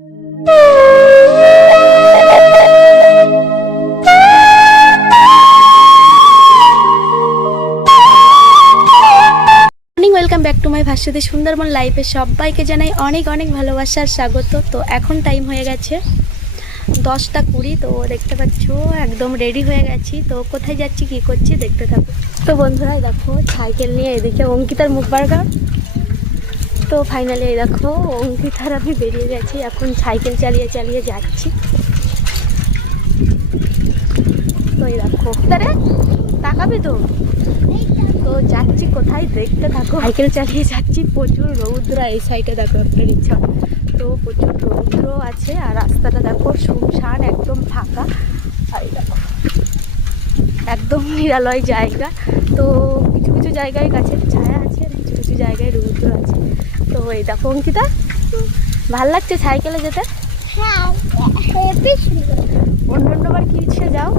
Welcome back to my Bhaswati Sundarban লাইফে সবাইকে জানাই অনেক অনেক ভালোবাসার স্বাগত। তো এখন টাইম হয়ে গেছে 10টা 20। তো দেখতে পাচ্ছ একদম রেডি হয়ে গেছি। তো কোথায় যাচ্ছি কি করছি দেখতে থাকো। তো বন্ধুরা দেখো সাইকেল নিয়ে এদিকে অঙ্কিতার মুখ বার্গার। তো ফাইনালি এই দেখো অঙ্কিতার আমি বেরিয়ে গেছি, এখন সাইকেল চালিয়ে চালিয়ে যাচ্ছি। তো এই দেখো তারে তাকাবি তো। তো যাচ্ছি কোথায় দেখতে থাকো, সাইকেল চালিয়ে যাচ্ছি। প্রচুর রৌদ্র, এই সাইডে দেখো আপনার ইচ্ছা। তো প্রচুর রৌদ্র আছে আর রাস্তাটা দেখো শুনশান একদম ফাঁকা। আর দেখো একদম নিরালয় জায়গা। তো কিছু কিছু জায়গায় গাছের ছায়া আছে আর কিছু কিছু জায়গায় রৌদ্র আছে। তো এই দেখো অঙ্কিতা ভাল লাগছে সাইকেলে যেতে? অন্যবার কিসে যাও?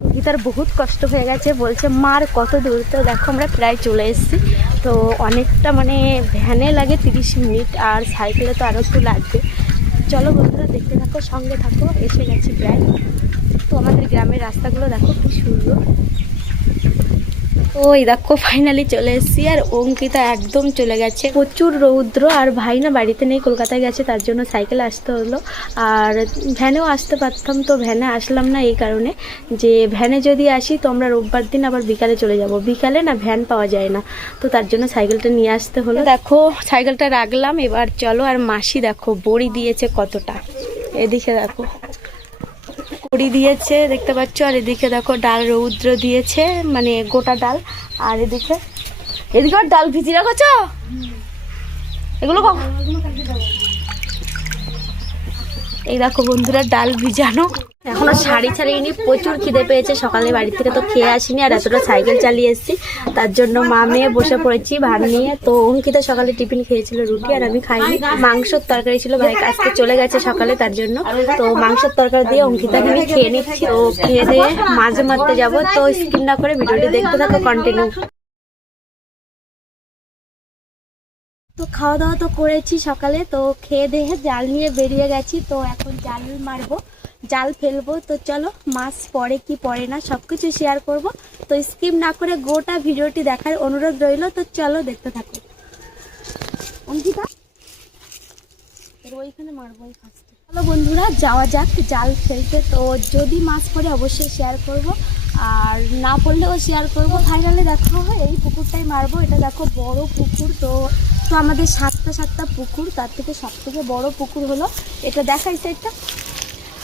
গীতার বহুত কষ্ট হয়ে গেছে, বলছে মার কত দূর। তো দেখো আমরা প্রায় চলে এসেছি। তো অনেকটা মানে ভ্যানে লাগে 30 মিনিট আর সাইকেলে তো আরও একটু লাগবে। চলো বন্ধুরা দেখতে থাকো, সঙ্গে থাকো। এসে গেছি প্রায়। তো আমাদের গ্রামের রাস্তাগুলো দেখো কি সুন্দর। ওই দেখো ফাইনালি চলে এসেছি আর অঙ্কিতা একদম চলে গেছে। প্রচুর রৌদ্র আর ভাই না বাড়িতে নেই, কলকাতায় গেছে, তার জন্য সাইকেলে আসতে হলো। আর ভ্যানেও আসতে পারতাম, তো ভ্যানে আসলাম না এই কারণে যে ভ্যানে যদি আসি তো আমরা রোববার দিন আবার বিকালে চলে যাব। বিকালে না ভ্যান পাওয়া যায় না, তো তার জন্য সাইকেলটা নিয়ে আসতে হলো। দেখো সাইকেলটা রাখলাম, এবার চলো। আর মাসি দেখো বড়ি দিয়েছে কতটা, এদিকে দেখো বড়ি দিয়েছে দেখতে পাচ্ছ। আর এদিকে দেখো ডাল রৌদ্র দিয়েছে, মানে গোটা ডাল। আর এদিকে ডাল ভিজিয়ে রাখছ এগুলো। এই দেখো বন্ধুরা ডাল ভিজানো। এখনো শাড়ি ছাড়িনি, প্রচুর খিদে পেয়েছে। সকালে বাড়ি থেকে তো খেয়ে আসিনি আর এতটা সাইকেল চালিয়ে এসেছি, তার জন্য মা মেয়ে বসে পড়েছি ভাত নিয়ে। তো অঙ্কিতা সকালে টিফিন খেয়েছিল রুটি, আর আমি খাইনি। মাংসের তরকারি ছিল, ভাই আজকে চলে গেছে সকালে, তার জন্য তো মাংসের তরকারি দিয়ে অঙ্কিতাকে আমি খেয়ে নিচ্ছি। তো খেয়ে দিয়ে মাঝে মারতে যাবো। তো স্কিপ না করে ভিডিওটি দেখতে থাকো কন্টিনিউ। তো খাওয়া দাওয়া তো করেছি সকালে, তো খেয়ে দিয়ে জাল নিয়ে বেরিয়ে গেছি। তো এখন জাল মারবো, জাল ফেলবো। তো চলো মাছ পড়ে কি পড়ে না সব কিছু শেয়ার করব। তো স্কিপ না করে গোটা ভিডিওটি দেখার অনুরোধ রইল। তো চলো দেখতে থাকো। অঙ্কিতা ওইখানে মারবো ফার্স্টে। চলো বন্ধুরা যাওয়া যাক জাল ফেলতে। তো যদি মাছ পড়ে অবশ্যই শেয়ার করব, আর না পড়লেও শেয়ার করব। ফাইনালি দেখো এই পুকুরটাই মারবো। এটা দেখো বড় পুকুর। তো আমাদের 7টা পুকুর, তার থেকে সব থেকে বড় পুকুর হলো এটা। দেখা এই সাইডটা,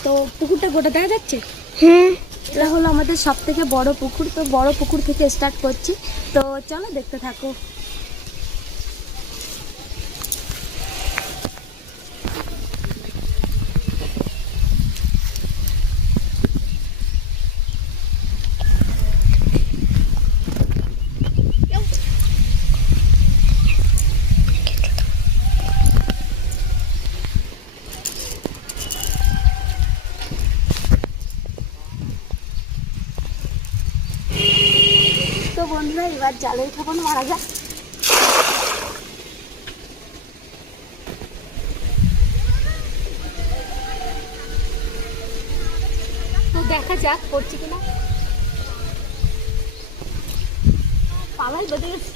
তো পুকুরটা গোটা দেখা যাচ্ছে। এটা হলো আমাদের সব থেকে বড় পুকুর। তো বড় পুকুর থেকে স্টার্ট করছি। তো চলো দেখতে থাকো। তো বন্ধুরা এবার জালের খাবার মারা যাক। তো দেখা যাক করছি কিনা। পালাই বেঁধে গেছে।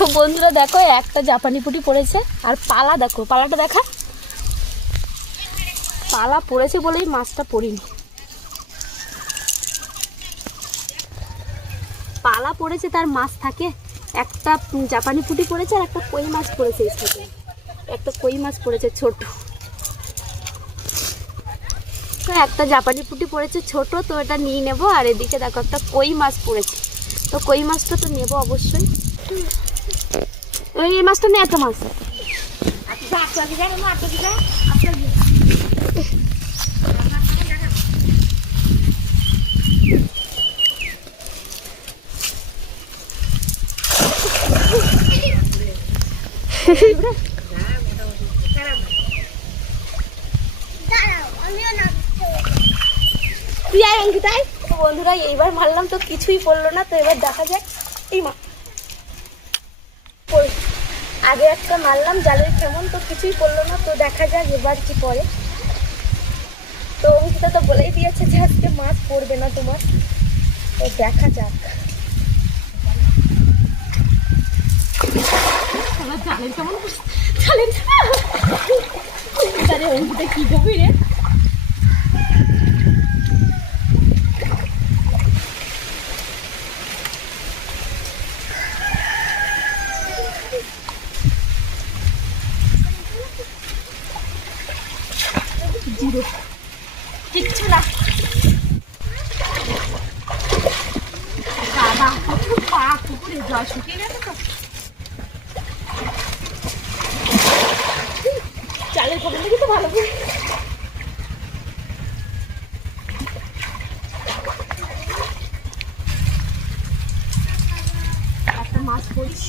তো বন্ধুরা দেখো একটা জাপানি পুঁটি পড়েছে, আর পালা দেখো, পালাটা দেখা। পালা পড়েছে বলেই মাছটা পড়িনি। পালা পড়েছে তার মাছ থাকে। একটা জাপানি পুঁটি পড়েছে আর একটা কই মাছ পড়েছে। একটা কই মাছ পড়েছে ছোট। তো একটা জাপানি পুঁটি পড়েছে ছোট, তো এটা নিয়ে নেবো। আর এদিকে দেখো একটা কই মাছ পড়েছে, তো কই মাছটা তো নেবো অবশ্যই। এই মাছটা নেই, একটা মাছ। তুই আয় অঙ্কিতাই। বন্ধুরা এইবার মারলাম তো কিছুই পড়লো না, তো এবার দেখা যাক। এই মা আগে একটা মারলাম জালের কেমন, তো কিছুই পড়লো না, তো দেখা যাক এবার কি পড়ে। তো অঙ্কিতা তো বলেই দিয়েছে যে আজকে মাছ পড়বে না তোমার, তো দেখা যাক। জালের কেমন জালের অঙ্কিতা কি গভীরে জিরো, কিচ্ছু না। বাবা প্রচুর পা পুকুরে জল শুকিয়ে গেছে তো। চালের খবর দেখি তো ভালো করে। একটা মাছ পড়িস।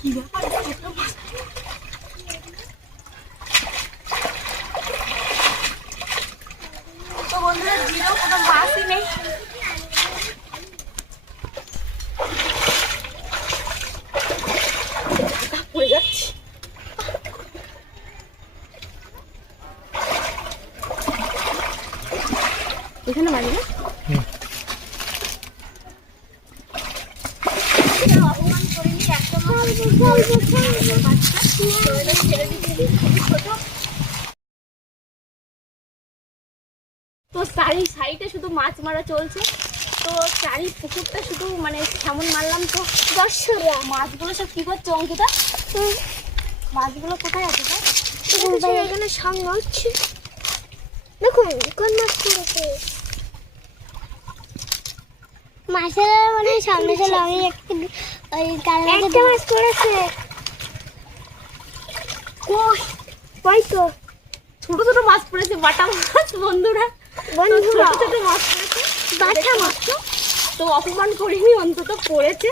কি ব্যাপার, তো বন্ধুরা জিরো, কোনো মাছই নেই। পড়ে যাচ্ছি। এখানে মারি না অপমান করিনি, একটা তো চারি সাইডে শুধু মাছ মারা চলছে। তো চারি পুকুরটা শুধু মানে কেমন মারলাম। তো দর্শকরা মাছগুলো সব কি করছে অঙ্কিতা? মাছগুলো কোথায় আছে? এখানে সামনে হচ্ছে, দেখুন কোন মাছ পড়েছে। মাছের মানে সামনে চলে আমি একটা মাছ পড়েছে। ওই তো ছোট ছোট মাছ পড়েছে, বাটা মাছ। বন্ধুরা ছোট ছোট মাছ পড়েছে, বাটা মাছ। তো অপমান করিনি, অন্তত পড়েছে।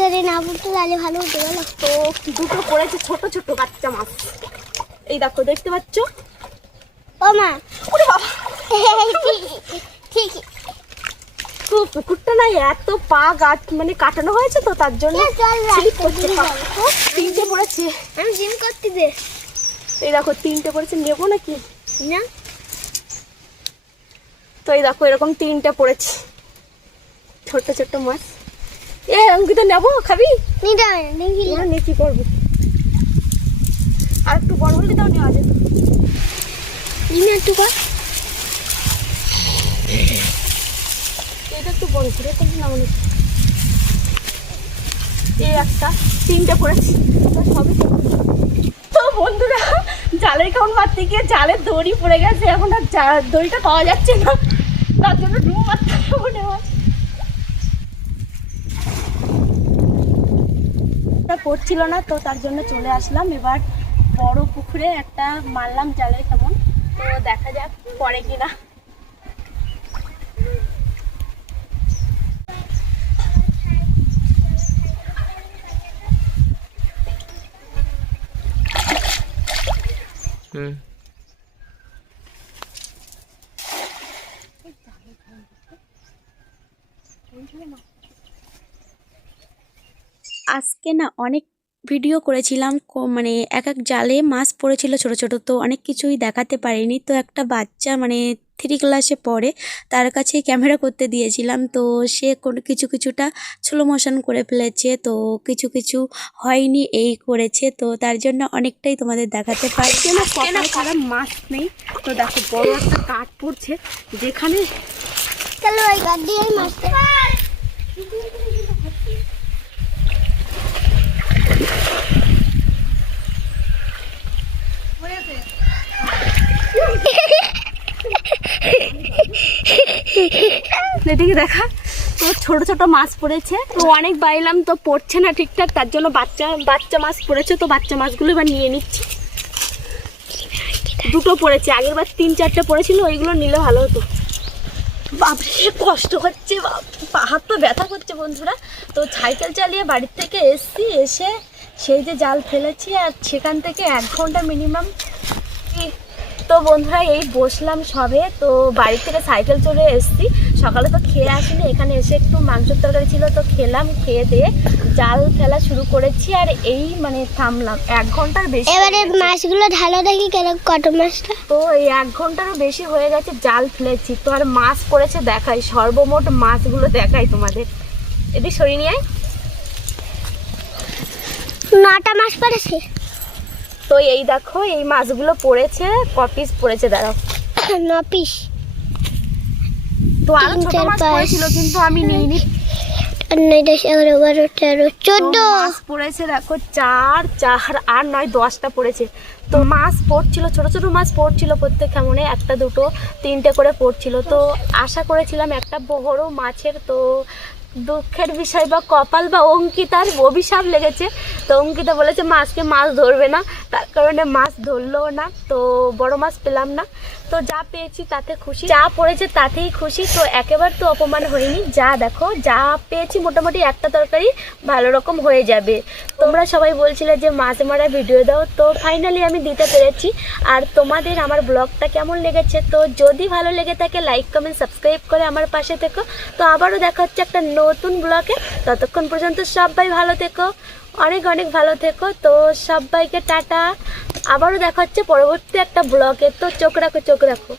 যদি না পড়তো তাহলে ভালো হতো। বলো তো দুটো পড়েছে ছোট ছোট বাচ্চা মাছ। এই দেখো, দেখতে পাচ্ছ? ও মা, ওরে বাবা, ঠিক। তো পুকুরটা না এত পা গাছ মানে কাটানো হয়েছে, তো তার জন্য তিনটে পড়েছে। আমি জিম করতে দে। এই দেখো তিনটে পড়েছে, নেবো নাকি না? তো এই দেখো এরকম তিনটে পড়েছে ছোট্ট ছোট্ট মাছ। এ অঙ্কিতা নেবো, খাবি? নিচি করবো, আর একটু বড় হলে তাও নেওয়া যেত। একটু কর, এটা একটু বড় করে করবি না মনে। এই একটা তিনটে পড়েছি সবই। তো বন্ধুরা জালের কেমন মারতে গিয়ে জালের দড়ি পড়ে গেছে, এখন আর দড়িটা পাওয়া যাচ্ছে না, তার জন্য ডুবো মারতে মনে হয়। পড়ছিল না, তো তার জন্য চলে আসলাম। এবার বড় পুকুরে একটা মারলাম জালের কেমন, তো দেখা যাক পরে কিনা। আজকে না অনেক ভিডিও করেছিলাম, মানে এক এক জালে মাছ পড়েছিল ছোট ছোট, তো অনেক কিছুই দেখাতে পারিনি। তো একটা বাচ্চা মানে 3 ক্লাসে পড়ে, তার কাছে ক্যামেরা করতে দিয়েছিলাম, তো সে কোনো কিছুটা স্লো মোশন করে ফেলেছে, তো কিছু হয়নি এই করেছে, তো তার জন্য অনেকটাই তোমাদের দেখাতে পারছি না। সারা মাছ নেই, তো দেখো বড় একটা কাঠ পড়ছে যেখানে, চলো ওই কাঠ দিয়ে মাছটা এদিকে দেখা। তো ছোট ছোট মাছ পড়েছে, তো অনেক বাইলাম তো পড়ছে না ঠিকঠাক, তার জন্য বাচ্চা মাছ পড়েছে, তো বাচ্চা মাছগুলো এবার নিয়ে নিচ্ছি। দুটো পড়েছে, আগের বার 3-4টে পড়েছিল, ওইগুলো নিলে ভালো হতো। বাপরে কষ্ট হচ্ছে, পা হাত তো ব্যথা করছে বন্ধুরা। তো সাইকেল চালিয়ে বাড়ির থেকে এসে সেই যে জাল ফেলেছি, আর সেখান থেকে 1 ঘন্টা মিনিমাম। তো বন্ধুরা এই বসলাম সবে, তো বাড়ি থেকে সাইকেল চলে এসেছি, সকালে তো খেয়ে আসিনি, এখানে এসে একটু মাংসের তরকারি ছিল তো খেলাম, খেয়ে দিয়ে জাল ফেলা শুরু করেছি, আর এই মানে থামলাম 1 ঘন্টার বেশি। এবারে মাছগুলো ঢালো দেখি কেন কত মাছটা। তো এই 1 ঘন্টারও বেশি হয়ে গেছে জাল ফেলেছি, তো আর মাছ পড়েছে দেখাই, সর্বমোট মাছগুলো দেখাই তোমাদের। এদিকে সরিয়ে নিয়ে 9টা মাছ পড়েছে। তো এই দেখো এই মাছগুলো পড়েছে, কপিস পড়েছে দাঁড়াও, 9 পিস। তো আরো ছোট মাছ পড়েছিল কিন্তু আমি নিইনি। 9, 10, 11, 12, 13, 14 মাছ পড়েছে দেখো, 4 আর 9, 10টা পড়েছে। তো মাছ পড়ছিল, ছোট ছোট মাছ পড়ছিল প্রত্যেক কেমনে 1টা 2টো 3টে করে পড়ছিল। তো আশা করেছিলাম একটা বড় মাছের, তো দুঃখের বিষয় বা কপাল বা অঙ্কিতার অভিশাপ লেগেছে। তো অঙ্কিতা বলেছে আজকে মাছ ধরবে না, তার কারণে মাছ ধরলো না, তো বড় মাছ পেলাম না। তো যা পেয়েছি তাতে খুশি, যা পড়েছে তাতেই খুশি। তো একেবারে তো অপমান হয়নি, যা দেখো যা পেয়েছি মোটামুটি একটা তরকারি ভালো রকম হয়ে যাবে। তোমরা সবাই বলছিলে যে মাছ মারা ভিডিও দাও, তো ফাইনালি আমি দিতে পেরেছি। আর তোমাদের আমার ব্লগটা কেমন লেগেছে, তো যদি ভালো লেগে থাকে লাইক কমেন্ট সাবস্ক্রাইব করে আমার পাশে থেকো। তো আবারও দেখা হচ্ছে একটা নতুন ব্লগে, ততক্ষণ পর্যন্ত সবাই ভালো থেকো, অনেক অনেক ভালো থেকো। তো সবাইকে টাটা, আবারও দেখা হচ্ছে পরবর্তী একটা ব্লগে। তো চোখ রাখো।